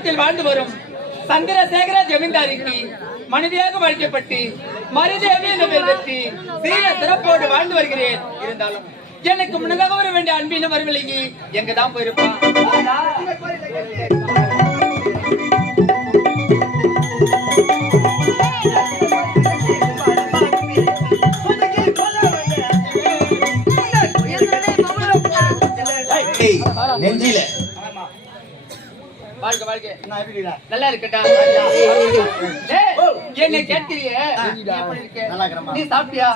கிராமத்தில் வாழ்ந்து வரும் சந்திரசேகர ஜமீன்தாருக்கு மனிதியாக வழிக்கப்பட்டு மருதேவி என்ற பெயர் பெற்று சீர சிறப்போடு வாழ்ந்து வருகிறேன். இருந்தாலும் எனக்கு முன்னதாக வர வேண்டிய அன்பின வரவில்லையே, எங்க தான் போயிருப்பான். நெஞ்சில வாழ்க வாழ்க. நல்லா இருக்கட்டா? என்ன கேட்கிறிய? நீ சாப்பிட்டியா?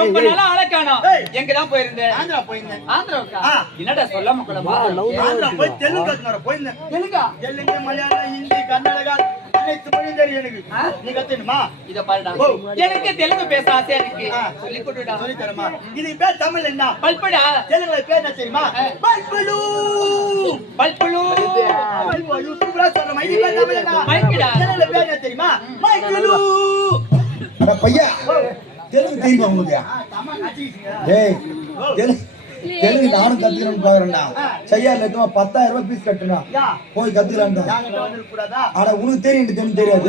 ரொம்ப நாளா ஆளக்கானோ. எங்கதான் போயிருந்தேன்? ஆந்திரா போயிருந்தேன். ஆந்திராவுக்கா? என்னடா சொல்லாம கொள்ளமா? ஆந்திரா போய் தெலுங்கு போயிருந்தேன். தெலுங்கா? தெலுங்கு, மலையாளம், ஹிந்தி, கர்நாடகா அனைத்து மொழியும் தெரியும் எனக்கு. நீ கத்துணுமா? இத பாருடா. எனக்கு தெலுங்கு பேச ஆசையா இருக்கு. சொல்லி கொடுடா. சொல்லி தரமா? இது பேர் தமிழ் என்ன? பல்படா. தெலுங்குல பேர் என்ன தெரியுமா? பல்பலு. பல்பலு. யூடியூப்ல சொல்றமா? இது பேர் தமிழ் என்ன? மைக்கடா. தெலுங்குல பேர் என்ன தெரியுமா? மைக்கலு. அட பையா, தெலுங்கு தெரியுமா உங்களுக்கு? தம்மா நச்சிங்க. டேய், தெலுங்கு நானும் கத்துக்கணும்னு பாக்குறேன்டா. சரியா இல்ல 10,000 ரூபாய் பீஸ் கட்டுனா போய் கத்துக்கலாம்டா. ஆனா உனக்கு தெரியும், தெலுங்கு தெரியாது.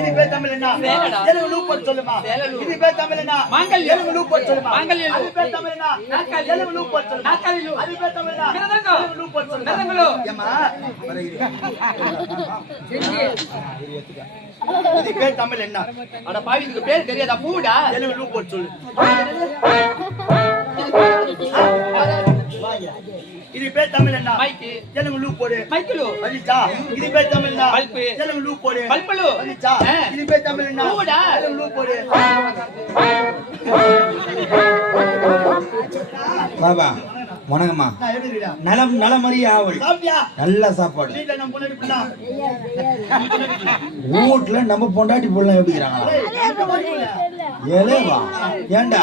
இது பேர் தமிழ் என்ன? தெலுங்கு லூப் போட்டு சொல்லுமா? இது பேர் தமிழ் என்ன? மாங்கல்யம். தெலுங்கு லூப் போட்டு சொல்லுமா? மாங்கல்யம். அது பேர் தமிழ் என்ன? நாக்காளி. தெலுங்கு லூப் போட்டு சொல்லுமா? நாக்காளி லூப். அது பேர் தமிழ் என்ன? மிருதங்கம். தெலுங்கு லூப் போட்டு சொல்லுமா? மிருதங்கம். ஏமா இது பேர் தமிழ் என்ன? அட பாவி, இதுக்கு பேர் தெரியாதா? பூடா. தெலுங்கு லூப் போட்டு சொல்லு. இது பேர் தமிழ் என்ன? மைக்கு. தெலுங்கு லூப் போடு. மைக்குலு. வந்துச்சா? இது பேர் தமிழ் என்ன? பல்பு. தெலுங்கு லூப் போடு. பல்பலு. வந்துச்சா? இது பேர் தமிழ் என்ன? பூடா. தெலுங்கு லூப் போடு. பாபா வணக்கம்மா. நான் எப்படி இருக்கா? நலம் நலமறிய ஆவல். சாப்பிட்டியா? நல்ல சாப்பாடு. வீட்டுல நம்ம பொண்டாட்டி பிள்ளை. வீட்டுல நம்ம பொண்டாட்டி பொண்ணு எப்படிங்கிறாங்களா? ஏலேவா ஏண்டா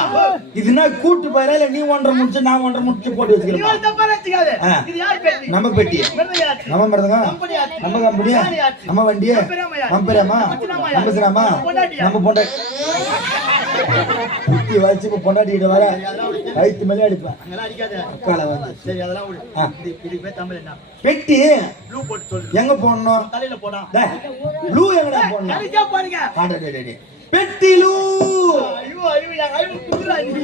இதுனா கூட்டு போயிரா இல்ல நீ 1.5 முடிச்சு நான் 1.5 முடிச்சு போட்டு வச்சுக்கிறேன். நீ தப்பா நினைச்சுக்காத. இது யார் பெட்டி? நம்ம பெட்டி, மிருதயாச்சி. நம்ம மருதங்க, கம்பெனி ஆச்சி. நம்ம கம்பெனி, நம்ம வண்டி, நம்ம பெரியம்மா, நம்ம சினாமா, நம்ம பொண்டாட்டி குத்தி வச்சு பொண்டாட்டி கிட்ட வர கைத்து மேலே அடிப்பேன். அங்கெல்லாம் அடிக்காத. அக்கால வந்து சரி அதெல்லாம் விடு. இது பேர் தமிழ் என்ன? பெட்டி லூ போட்டு சொல்லு. எங்க போடணும்? தலையில போடா. லூ எங்கடா போடணும்? தலைக்கா பாருங்க. ஆடடடடே பெட்டி லூ. ஐயோ ஐயோ யா ஐயோ குதுரா நீ.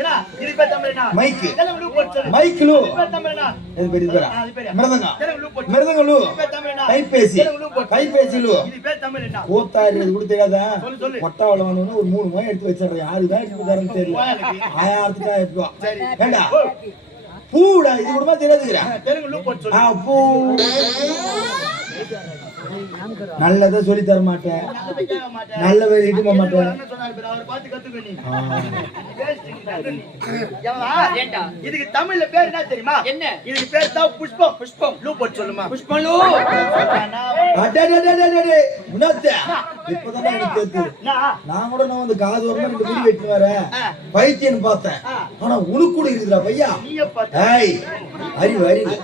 ஏனா இது பேர் தமிழ் என்ன? மைக். தெலுங்கு லூ போட்டு சொல்லு. மைக் லூ. இது பேர் தமிழ் என்ன? இது பேர் இதுரா. மிருதங்க. தெலுங்கு லூ போட்டு. மிருதங்க லூ. இது பேர் தமிழ் என்ன? கைபேசி. கைபேசி லூ. இது பேர் தமிழ் என்ன? கூத்தாரி இது கூட தெரியாதா? சொல்லு சொல்லு. கொட்டாவள வந்து ஒரு 3 மணி எடுத்து வச்சிரறேன். யாரு தான் எடுத்து தரேன்னு தெரியல. ஆயாத்துக்கா எடுத்து. சரி. ஏண்டா பூடா இது கூடமா தெரியாதுங்கற. தெலுங்கு லூ போட்டு சொல்லு. பூ நல்லதா சொல்லி தர மாட்டேன். நல்லவே இட்டு போக மாட்டேன். என்ன சொன்னாரு பேர் அவர் பார்த்து கத்துக்க நீ. ஏண்டா? இதுக்கு தமிழ்ல பேர் என்ன தெரியுமா? என்ன? இதுக்கு பேர் தான் புஷ்பம். புஷ்பம் லூ போட்டு சொல்லுமா? புஷ்பம் லூ. அடடடடடடே உனத்த இப்போதான் எனக்கு தெரியுது. நான் கூட வந்து காது வரமா 2 முடி வெட்டி வரேன். பைத்தியன்னு பார்த்தேன். ஆனா உனக்கு கூட இருக்குடா பையா. நீயே பாத்து. ஏய் அறிவு அறிவு.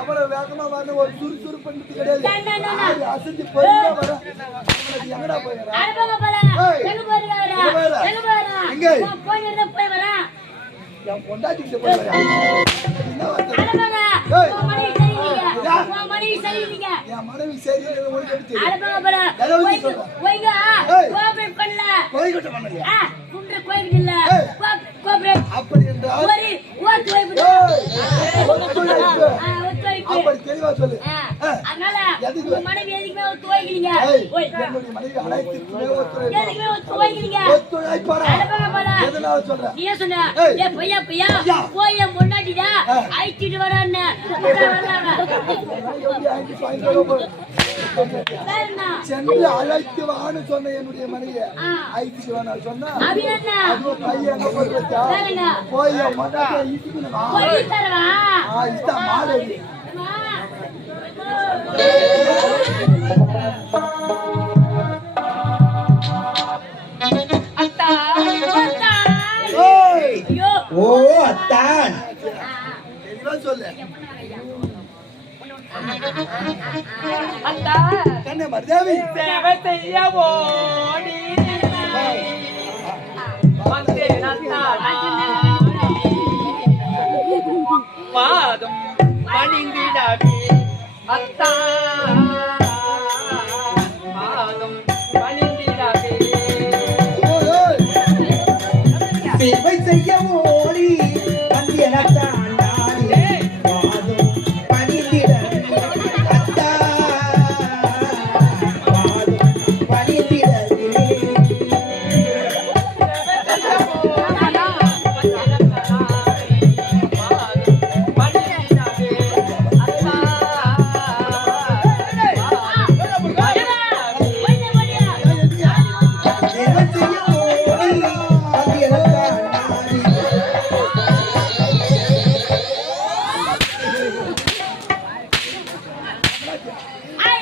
எவ்வளவு வேகமா வந்து ஒரு சுறுசுறு பண்ணிட்டு கிடையாது. அசந்தி போயிட்டா வர. எங்கடா போறா? அரபங்க போறா. எங்க போறா? எங்க போறா? எங்க? போய் இருந்த போய் வரா. என் பொண்டாட்டி கிட்ட போய் வரா. என்ன வந்து? அரபங்க. உன் மனைவி சரியில்லைங்க. உன் மனைவி சரியில்லைங்க. என் மனைவி சரியில்லை உனக்கு எப்படி தெரியும்? அரபங்க போறா. போய்ங்க. கோஆபரேட் பண்ணல. கோயில்கிட்ட பண்ணலையா? குன்ற கோயில் இல்ல. கோஆபரேட். அப்படி என்றால் ஒரு ஓட்டு வைப்பு. அப்படி தெளிவா சொல்லு. அதனால உங்க மனைவி எதுக்குமே ஒத்து வைக்கிறீங்க? என்னுடைய மனைவி அனைத்துக்குமே எதுக்குமே ஒத்து வைக்கிறீங்க? ஒத்துழைப்பாரா? எதனால சொல்ற? நீ சொன்ன ஏ பையா போய் என் பொண்டாட்டிடா ஐட்டிட்டு வரான்னு சென்று அழைத்து வான்னு சொன்ன என்னுடைய மனைவியை ஐட்டிட்டு வான்னு சொன்னா பையன் போய் என் பொண்டாட்டியை இட்டுக்கணுமா? இஷ்டா மாடு ஓ அத்தான் சொல்லு அத்தா கண்ணே மருதேவி சேவை செய்ய ஓடி வந்தேன் அத்தா பாதம் பணிந்திடவே அத்தா பாதம் பணிந்திடவே சேவை செய்ய ஓடி வந்தியனத்தான் நாடி வாதும் பணிந்திடவே அத்தா வாதும் பணிந்திடவே சேவை செய்ய ஓடி வந்தியனத்தான் நாடி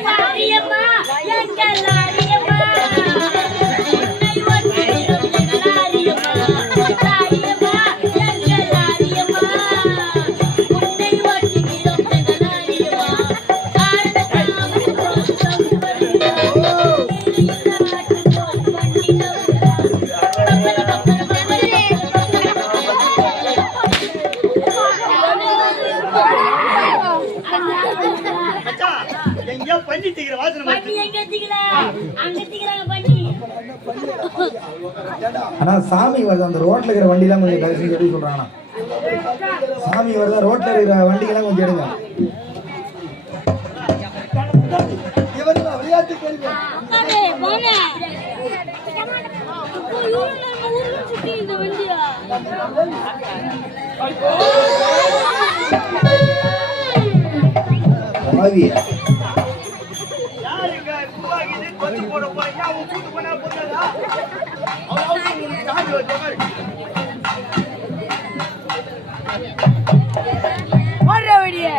லாரியம்மா எங்க லாரியம்மா உன்னை ஒட்டிடும் எங்க லாரியம்மா லாரியம்மா எங்க லாரியம்மா உன்னை ஒட்டிடும் எங்க லாரியம்மா காரணத்தாமல் கோசம் எங்கேயோ பண்ணி தீக்கிற வாசனை பண்ணி எங்க தீக்கல அங்க தீக்கிறாங்க பண்ணி ஆனா சாமி வருது அந்த ரோட்ல இருக்கிற வண்டி எல்லாம் கொஞ்சம் கடைசி எடுக்க சொல்றாங்க சாமி வருதா ரோட்ல இருக்கிற வண்டிகள்லாம் கொஞ்சம் எடுங்க இவர்கள் விளையாட்டு கேள்வி அடே போனே அப்போ இவரு நம்ம ஊர்ல சுத்தி இந்த வண்டியா பாவியா யாருங்க பூவாகிது கொத்து போட போறீங்க அவன் கூட்டு போனா போதாதா அவ்வளவு உங்களுக்கு சாமி வச்ச மாதிரி ஓடுற வண்டியா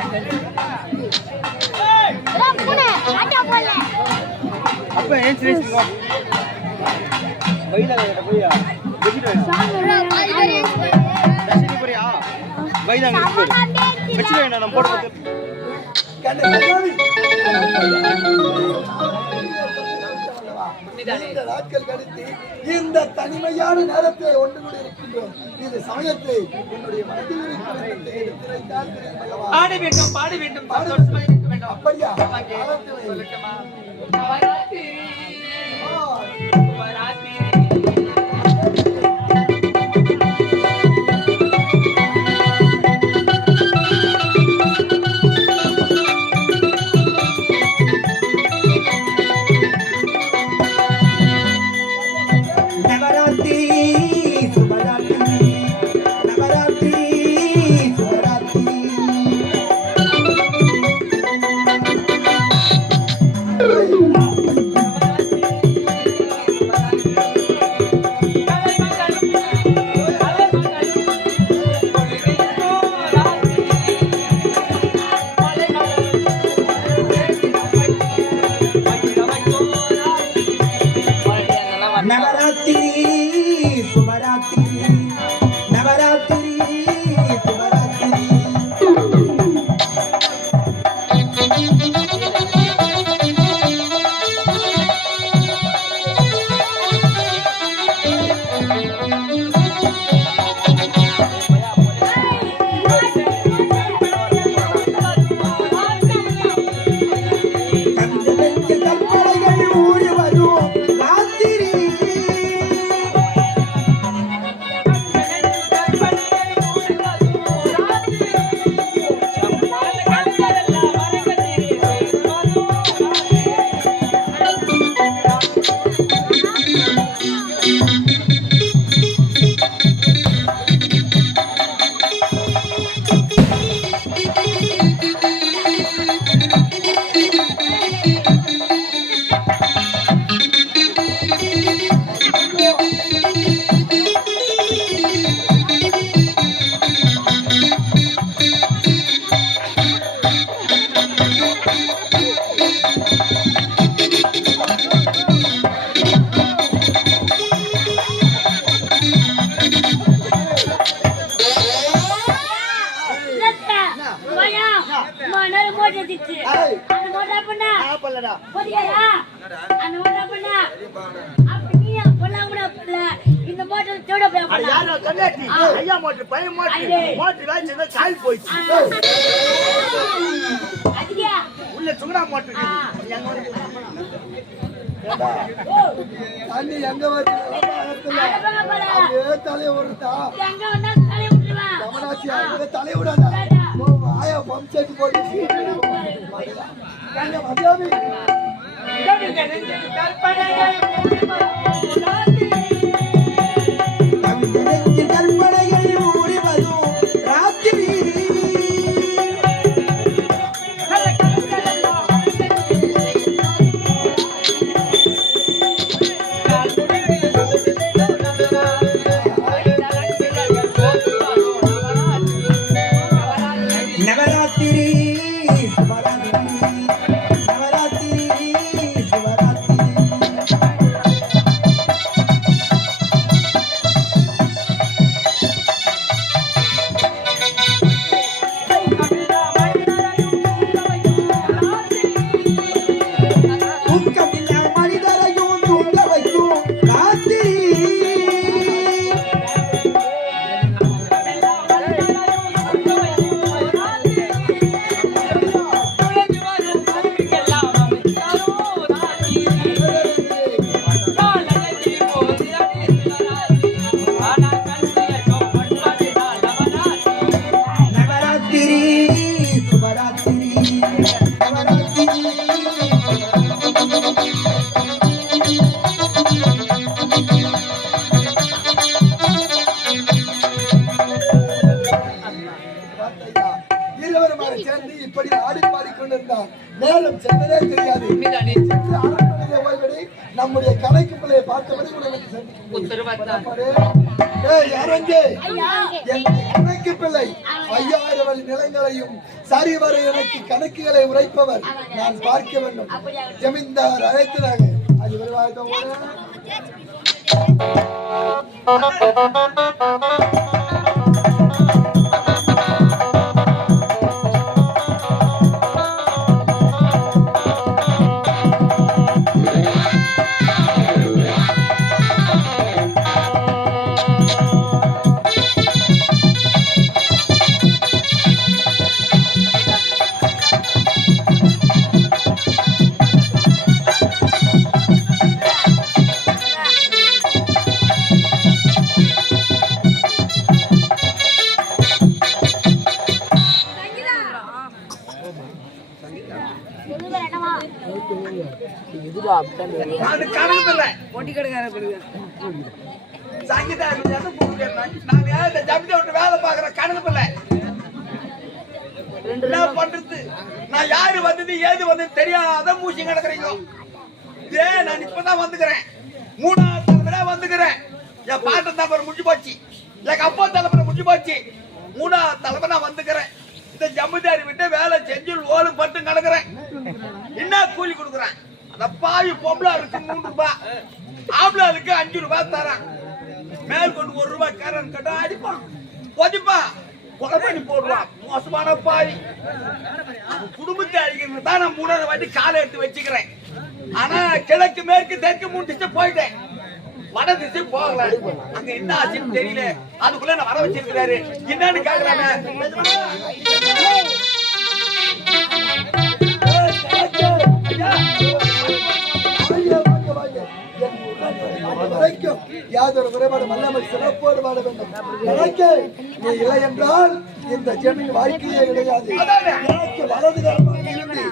போனே அடா போல அப்ப ஏன் சிரிச்சீங்க பையில கிட்ட போய்யா வெச்சிட்டு போறியா பையில வெச்சிட்டு வேணா நம்ம போட கண்ணே மருதேவி இந்த நாட்கள் கழித்து இந்த தனிமையான நேரத்தை ஒன்று கூட இருக்கின்றோம் இந்த சமயத்தை என்னுடைய மனதில் இருக்கிற எடுத்துரைத்தால் பகவான் ஆட வேண்டும் பாட வேண்டும் சந்தோஷமாக இருக்க வேண்டும் அப்படியா அங்கே காலத்திலே சொல்லட்டுமா நவராத்திரி நவராத்திரி நவராத்திரி சுபராத்திரி நவராத்திரி சுபராத்திரி நவராத்திரி போயா மணல மோட்டை திட்டு அந்த மோட்டை பண்ணா பண்ணலடா போடியா அந்த மோட்டை பண்ணா அப்படி நீ பண்ணாமடா பண்ணல இந்த மோட்டை தோட போய் அது பண்ணா யாரோ கண்ணாட்டி ஐயா மோட்டர் பையன் மோட்டர் வாங்கினா கால் போயிச்சு அதிகா உள்ள சுங்கடா மோட்டர் தண்ணி எங்க வருது தலையை விடுறா எங்க வந்தா தலை விட்டுருவா கமலாச்சி அங்க தலையை விடாதா ஆயா பம்ப் செட் போட்டு மதியாமி கற்பனைகள் ஊறிவதும் ராத்திரி நவராத்திரி சிவராத்திரி நவராத்திரி சிவராத்திரி தூக்கமில்ல மனிதரையும் தூங்க வைக்கும் ராத்திரி நவராத்திரி சிவராத்திரி நவராத்திரி இருவருமாக சேர்ந்து இப்படி ஆடி பாடிக்கொண்டிருந்தார் நேரம் சென்றதே தெரியாது உண்மைதானே? சென்று அரண்மனையிலே ஓய்வடி நம்முடைய கணக்கு பிள்ளையை பார்த்தபடி உனக்கு சந்திக்கும் உத்தரவாதான். யாரங்கே கணக்கு பிள்ளை 5000 நிலங்களையும் சரிவர எனக்கு கணக்குகளை உரைப்பவர் நான் பார்க்க வேண்டும் ஜமீன்தார் அழைக்கிறாங்க அது வருவாங்க அது கணக்கு இல்ல பொட்டி கடைக்கார பிள்ளை சங்கீதா எதை கூப்பிடுறேன் நான் ஏன் ஜப்தி விட்டு வேலை பார்க்கறேன் கணக்கு இல்ல என்ன பண்றது நான் யாரு வந்தது ஏது வந்தது தெரியாத மூசி கிடக்குறீங்க நான் இப்பதான் வந்துக்கிறேன் 3ஆவது தலைமுறை வந்துக்கிறேன் என் பாட்டு தலைமுறை முடிஞ்சு போச்சு எங்க அப்பா தலைமுறை முடிஞ்சு போச்சு 3ஆவது தலைமுறை நான் வந்துக்கிறேன் இந்த ஜம்முதாரி விட்டு வேலை செஞ்சு ஓலு பட்டு கிடக்குறேன் என்ன கூலி கொடுக்குறேன் அந்த பாவி பொம்பளை இருக்கு 3 ரூபாய் ஆம்பளாளுக்கு 5 ரூபாய் தரான் மேல் கொண்டு 1 ரூபாய் காரன் கட்ட அடிப்பான் கொதிப்பா கொலை பண்ணி போடுவான் மோசமான பாவி குடும்பத்தை அழிக்கிறது தான் நான் 3ஆவது வாட்டி காலை எடுத்து வச்சுக்கிறேன் ஆனா கிழக்கு மேற்கு தெற்கு 3 திசை போயிட்டேன் வட திசை போகல அங்க என்ன ஆச்சுன்னு தெரியல அதுக்குள்ள நான் வர வச்சிருக்கிறாரு என்னன்னு கேக்குறாங்க வரைக்கும் யாதொரு குறைபாடும் அல்லாமல் சிறப்போடு வாழ வேண்டும் எனக்கு நீ இல்லை என்றால் இந்த ஜமீன் வாழ்க்கையே கிடையாது எனக்கு வலது கரமாக இருந்து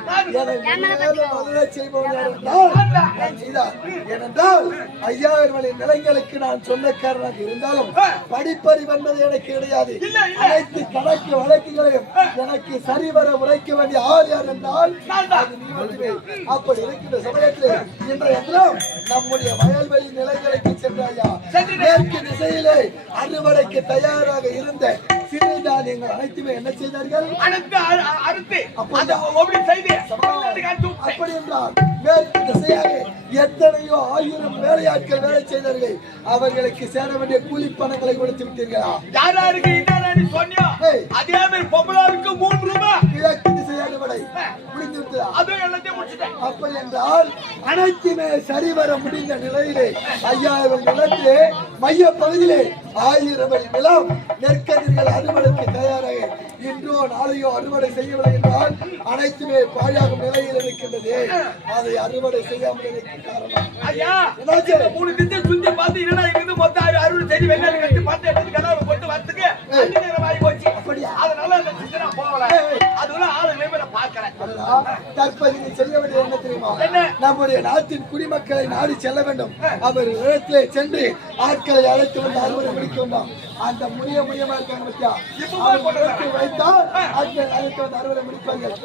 மதுரை செய்பவன் ஏனென்றால் 5000 நிலங்களுக்கு நான் சொந்தக்காரனாக இருந்தாலும் படிப்பறிவு என்பது எனக்கு கிடையாது அனைத்து கணக்கு வழக்குகளையும் எனக்கு சரிவர உரைக்க வேண்டிய ஆள் யார் என்றால் அது நீ மட்டுமே. அப்படி இருக்கின்ற சமயத்தில் இன்றைய தினம் நம்முடைய வயல்வெளி நிலங்களுக்கு சென்றாயா மேற்கு திசையிலே அறுவடைக்கு தயாராக இருந்த சிறுதானியங்கள் அனைத்துமே என்ன செய்தார்கள் அப்படி அப்படி என்றால் மேற்கு திசையாக எத்தனையோ 1000 வேலையாட்கள் வேலை செய்தார்கள். அவர்களுக்கு சேர வேண்டிய கூலி பணங்களை கொடுத்து விட்டீர்களா? யாராருக்கு என்ன நீ சொன்னியோ ஏய். அதே மாதிரி பொம்பளாவுக்கு 3 ரூபாய் கிழக்கு திசை அறுவடை முடிந்து விட்டதா? அதுவும் எல்லாத்தையும் முடிச்சிட்டேன். அப்படி என்றால் அனைத்துமே சரிவர முடிந்த நிலையிலே 5000 நிலத்திலே மைய பகுதியிலே 1000 அடி நிலம் நெற்கதிர்கள் அறுவடைக்கு தயாராக இன்றோ நாளையோ அறுவடை செய்யவில்லை என்றால் அனைத்துமே பாழாகும் நிலையில் இருக்கின்றது. அதை அறுவடை செய்யாமல் இருக்க காரணம் ஐயா என்னாச்சு? 3 திசை சுத்தி பார்த்து என்னடா இருக்குது மொத்தம் 60 செடி வெள்ளை கட்டி பார்த்து எடுத்து கனவு போட்டு வரதுக்கு அஞ்சு நேரம் ஆகி போச்சு. அப்படியா? அதனால அந்த திசை நான் போகல. அதுல ஆளுமே நான் பார்க்கறேன். தற்போது நீ செய்ய வேண்டியது என்ன தெரியுமா? என்ன? நம்முடைய நாட்டின் குடிமக்களை நாடி செல்ல வேண்டும். அவர் இடத்திலே சென்று ஆட்களை அழைத்து வந்து அறுவடை முடிக்க வேண்டும். அந்த முயமா இருக்காங்க பத்தியா? அவர் இடத்தில் வைத்தால் ஆட்களை அழைத்து வந்து அறுவடை முடிப்பார்கள்.